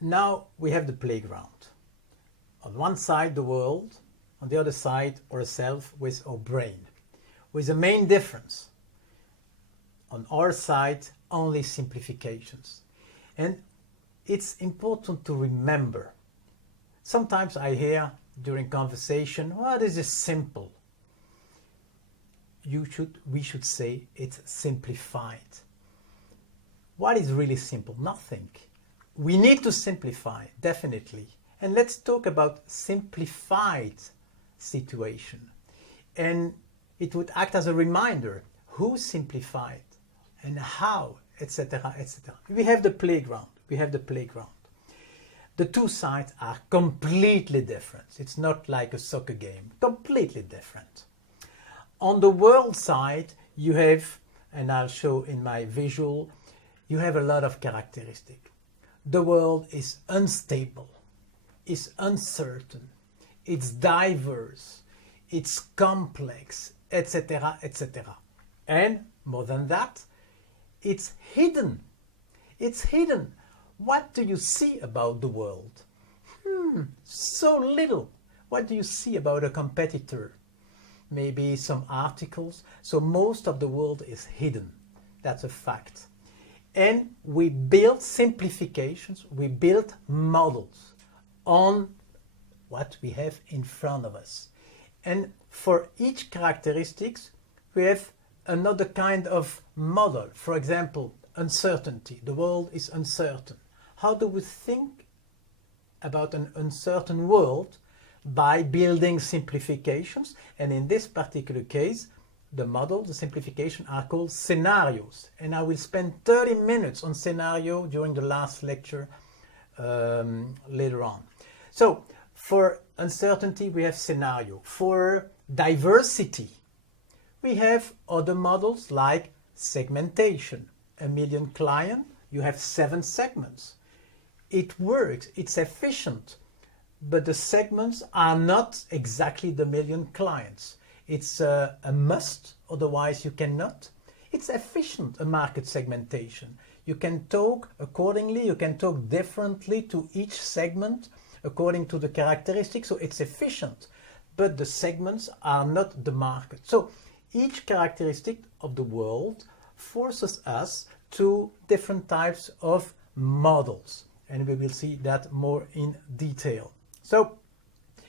Now we have the playground. On one side the world, on the other side ourselves with our brain. With the main difference. On our side only simplifications. And it's important to remember. Sometimes I hear during conversation, this is simple. We should say it's simplified. What is really simple? Nothing. We need to simplify, definitely. And let's talk about simplified situation. And it would act as a reminder, who simplified and how, etc., etc. We have the playground. The two sides are completely different. It's not like a soccer game, completely different. On the world side, you have, and I'll show in my visual, you have a lot of characteristics. The world is unstable, is uncertain, it's diverse, it's complex, etc., etc. And more than that, it's hidden. It's hidden. What do you see about the world? So little. What do you see about a competitor? Maybe some articles. So most of the world is hidden. That's a fact. And we build simplifications, we build models on what we have in front of us. And for each characteristics, we have another kind of model. For example, uncertainty. The world is uncertain. How do we think about an uncertain world? By building simplifications. And in this particular case, the model, the simplification are called scenarios. And I will spend 30 minutes on scenario during the last lecture later on. So for uncertainty, we have scenario. For diversity, we have other models like segmentation. 1 million clients, you have 7 segments. It works, it's efficient, but the segments are not exactly the 1 million clients. It's a must, otherwise you cannot. It's efficient, a market segmentation. You can talk accordingly, you can talk differently to each segment according to the characteristics, so it's efficient. But the segments are not the market. So each characteristic of the world forces us to different types of models. And we will see that more in detail. So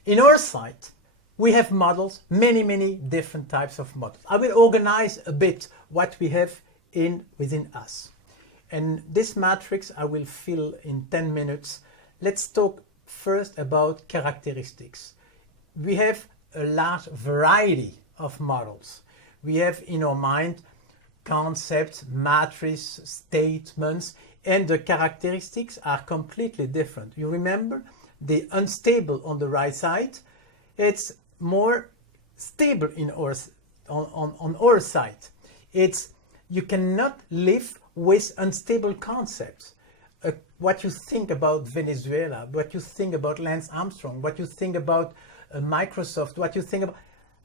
in our site, we have models, many different types of models. I will organize a bit what we have within us. And this matrix I will fill in 10 minutes. Let's talk first about characteristics. We have a large variety of models. We have in our mind concepts, matrices, statements, and the characteristics are completely different. You remember the unstable on the right side? It's more stable on our side. You cannot live with unstable concepts. What you think about Venezuela, what you think about Lance Armstrong, what you think about Microsoft, what you think about,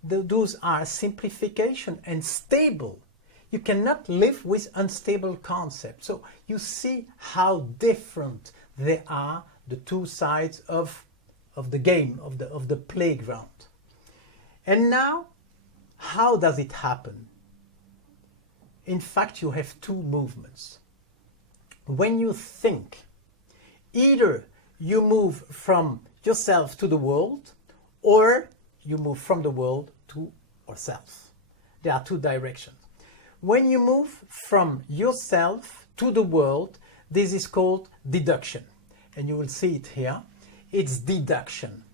those are simplification and stable. You cannot live with unstable concepts. So you see how different they are, the two sides of the game, of the playground. And now, how does it happen? In fact, you have two movements. When you think, either you move from yourself to the world, or you move from the world to yourself. There are two directions. When you move from yourself to the world, this is called deduction. And you will see it here. It's deduction.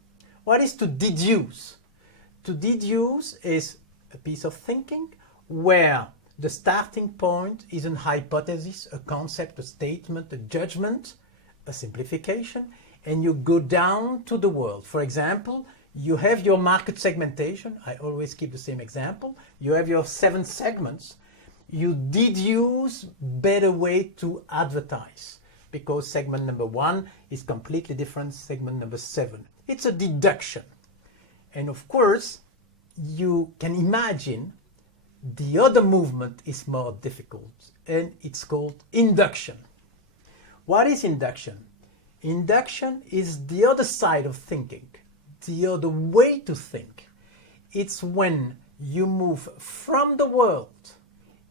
What is to deduce? To deduce is a piece of thinking where the starting point is an hypothesis, a concept, a statement, a judgment, a simplification, and you go down to the world. For example, you have your market segmentation. I always keep the same example. You have your 7 segments. You deduce better way to advertise because segment number 1 is completely different segment number 7. It's a deduction. And of course, you can imagine the other movement is more difficult and it's called induction. What is induction? Induction is the other side of thinking, the other way to think. It's when you move from the world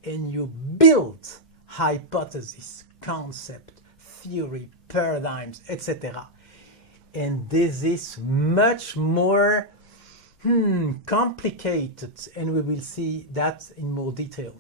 and you build hypotheses, concept, theory, paradigms, etc. And this is much more complicated, and we will see that in more detail.